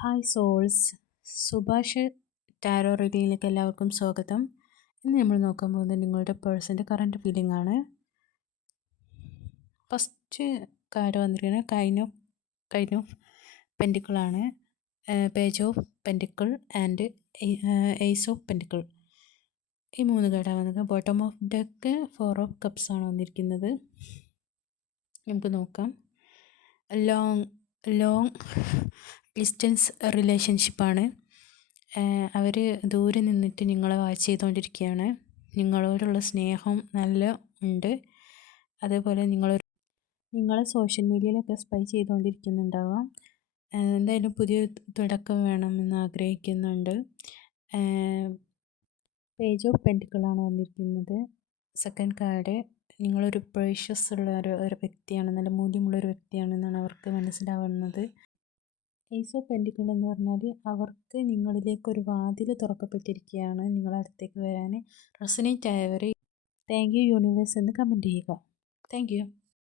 Hi souls. Subhash tarot റീഡിങ്ങിലേക്ക് എല്ലാവർക്കും സ്വാഗതം. ഇന്ന് നമ്മൾ നോക്കാൻ പോകുന്നത് നിങ്ങളുടെ പേഴ്സൻ്റെ കറൻറ്റ് ഫീലിംഗ് ആണ്. ഫസ്റ്റ് കാർഡ് വന്നിരിക്കുന്നത് കൈൻ ഓഫ് പെൻറ്റിക്കിളാണ്. Page of pentacle and ace of pentacle. ഈ മൂന്ന് കാർഡാണ് വന്നിരിക്കുന്നത്. Bottom of deck 4 of cups ആണ് വന്നിരിക്കുന്നത്. നമുക്ക് നോക്കാം. Long distance റിലേഷൻഷിപ്പാണ്. അവർ ദൂരെ നിന്നിട്ട് നിങ്ങളെ വാച്ച് ചെയ്തുകൊണ്ടിരിക്കുകയാണ്. നിങ്ങളോടുള്ള സ്നേഹം നല്ല ഉണ്ട്. അതേപോലെ നിങ്ങളെ സോഷ്യൽ മീഡിയയിലൊക്കെ സ്പൈ ചെയ്തുകൊണ്ടിരിക്കുന്നുണ്ടാവാം. എന്തായാലും പുതിയൊരു തുടക്കം വേണമെന്ന് ആഗ്രഹിക്കുന്നുണ്ട്. പേജ് ഓഫ് പെൻറ്റിക്കിളാണ് വന്നിരിക്കുന്നത്. സെക്കൻഡ് കാർഡ്, നിങ്ങളൊരു പ്രഷ്യസ് ഉള്ള ഒരു വ്യക്തിയാണ്, നല്ല മൂല്യമുള്ളൊരു വ്യക്തിയാണെന്നാണ് അവർക്ക് മനസ്സിലാവുന്നത്. ഏസ് ഓഫ് പെൻറ്റിക്കിൾ എന്ന് പറഞ്ഞാൽ അവർക്ക് നിങ്ങളിലേക്കൊരു വാതിൽ തുറക്കപ്പെട്ടിരിക്കുകയാണ്, നിങ്ങളുടെ അടുത്തേക്ക് വരാൻ. റെസനേറ്റ് ആയവർ താങ്ക് യു യൂണിവേഴ്സ് എന്ന് കമൻറ്റ് ചെയ്യുക. Thank you.